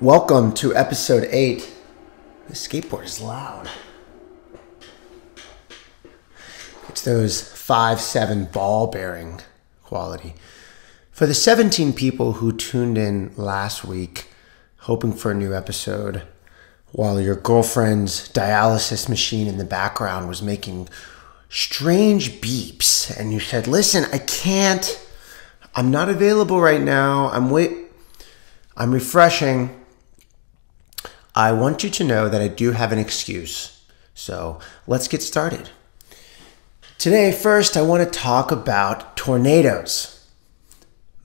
Welcome to episode 8. The skateboard is loud. It's those 5.7 ball bearing quality. For the 17 people who tuned in last week hoping for a new episode while your girlfriend's dialysis machine in the background was making strange beeps and you said, listen, I can't, I'm not available right now, I'm refreshing. I want you to know that I do have an excuse. So let's get started. Today, first, I want to talk about tornadoes.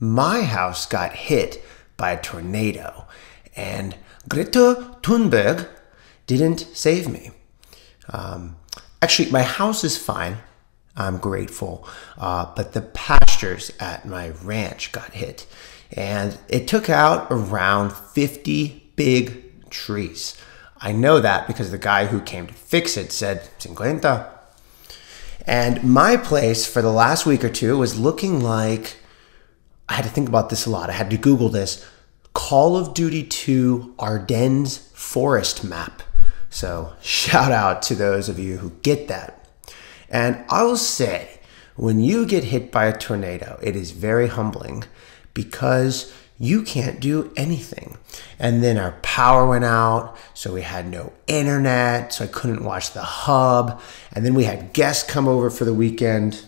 My house got hit by a tornado, and Greta Thunberg didn't save me. Actually, my house is fine. I'm grateful. But the pastures at my ranch got hit, and it took out around 50 big trees. I know that because the guy who came to fix it said 50. And my place for the last week or two was looking like, I had to think about this a lot. I had to Google this, Call of Duty 2 Ardennes forest map. So shout out to those of you who get that. And I will say, when you get hit by a tornado, it is very humbling because you can't do anything. And then our power went out, so we had no internet, so I couldn't watch the hub. And then we had guests come over for the weekend.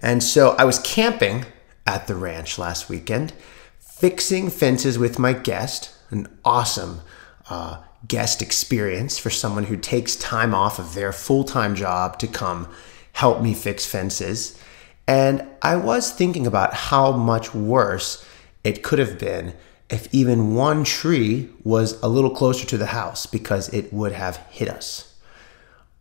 And so I was camping at the ranch last weekend, fixing fences with my guest, an awesome guest experience for someone who takes time off of their full-time job to come help me fix fences. And I was thinking about how much worse it could have been if even one tree was a little closer to the house because it would have hit us.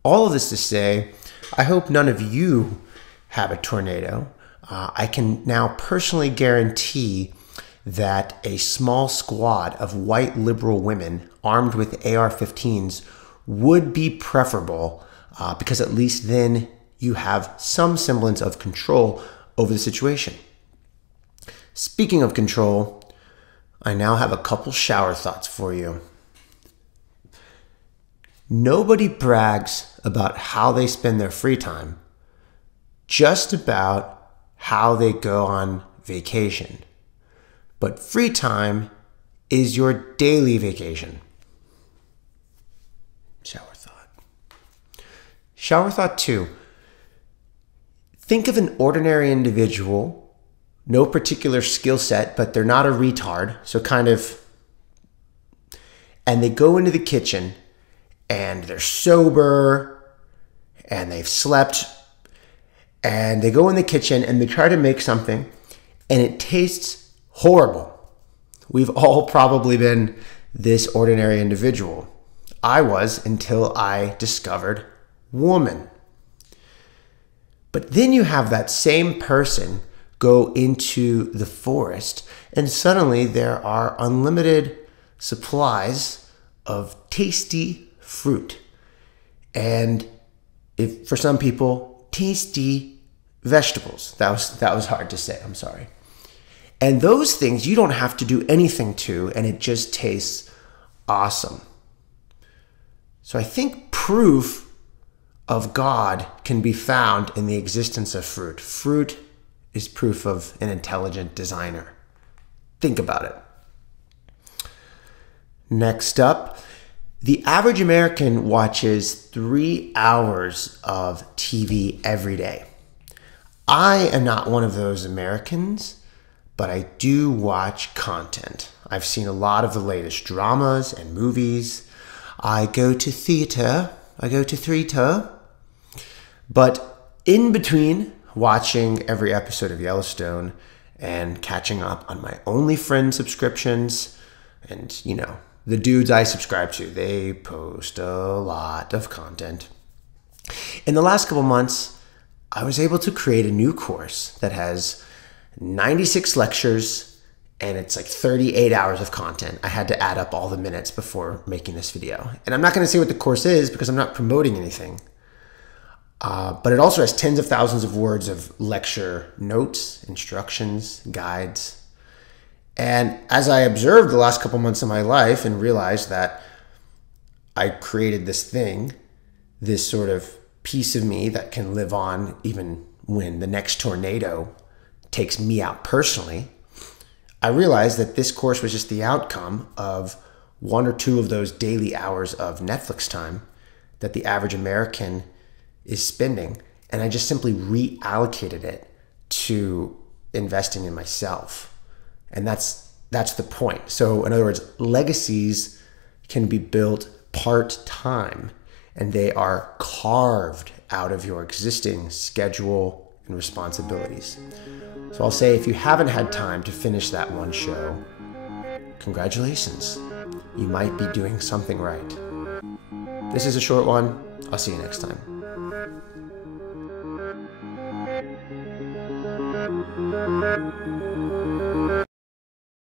All of this to say, I hope none of you have a tornado. I can now personally guarantee that a small squad of white liberal women armed with AR-15s would be preferable because at least then you have some semblance of control over the situation. Speaking of control, I now have a couple shower thoughts for you. Nobody brags about how they spend their free time, just about how they go on vacation. But free time is your daily vacation. Shower thought. Shower thought 2. Think of an ordinary individual, no particular skill set, but they're not a retard, so and they go into the kitchen and they're sober and they've slept and they go in the kitchen and they try to make something and it tastes horrible. We've all probably been this ordinary individual. I was until I discovered woman. But then you have that same person go into the forest and suddenly there are unlimited supplies of tasty fruit. And if for some people, tasty vegetables. That was hard to say, I'm sorry. And those things you don't have to do anything to and it just tastes awesome. So I think proof of God can be found in the existence of fruit. Fruit is proof of an intelligent designer. Think about it. Next up, the average American watches 3 hours of TV every day. I am not one of those Americans, but I do watch content. I've seen a lot of the latest dramas and movies. I go to theater. But in between watching every episode of Yellowstone and catching up on my OnlyFriends subscriptions and, the dudes I subscribe to, they post a lot of content. In the last couple months, I was able to create a new course that has 96 lectures and it's like 38 hours of content. I had to add up all the minutes before making this video. And I'm not going to say what the course is because I'm not promoting anything. But it also has tens of thousands of words of lecture notes, instructions, guides. And as I observed the last couple months of my life and realized that I created this thing, this sort of piece of me that can live on even when the next tornado takes me out personally, I realized that this course was just the outcome of 1 or 2 of those daily hours of Netflix time that the average American is spending. And I just simply reallocated it to investing in myself. And that's the point. So in other words, legacies can be built part-time, and they are carved out of your existing schedule and responsibilities. So I'll say, if you haven't had time to finish that one show, congratulations. You might be doing something right. This is a short one. I'll see you next time.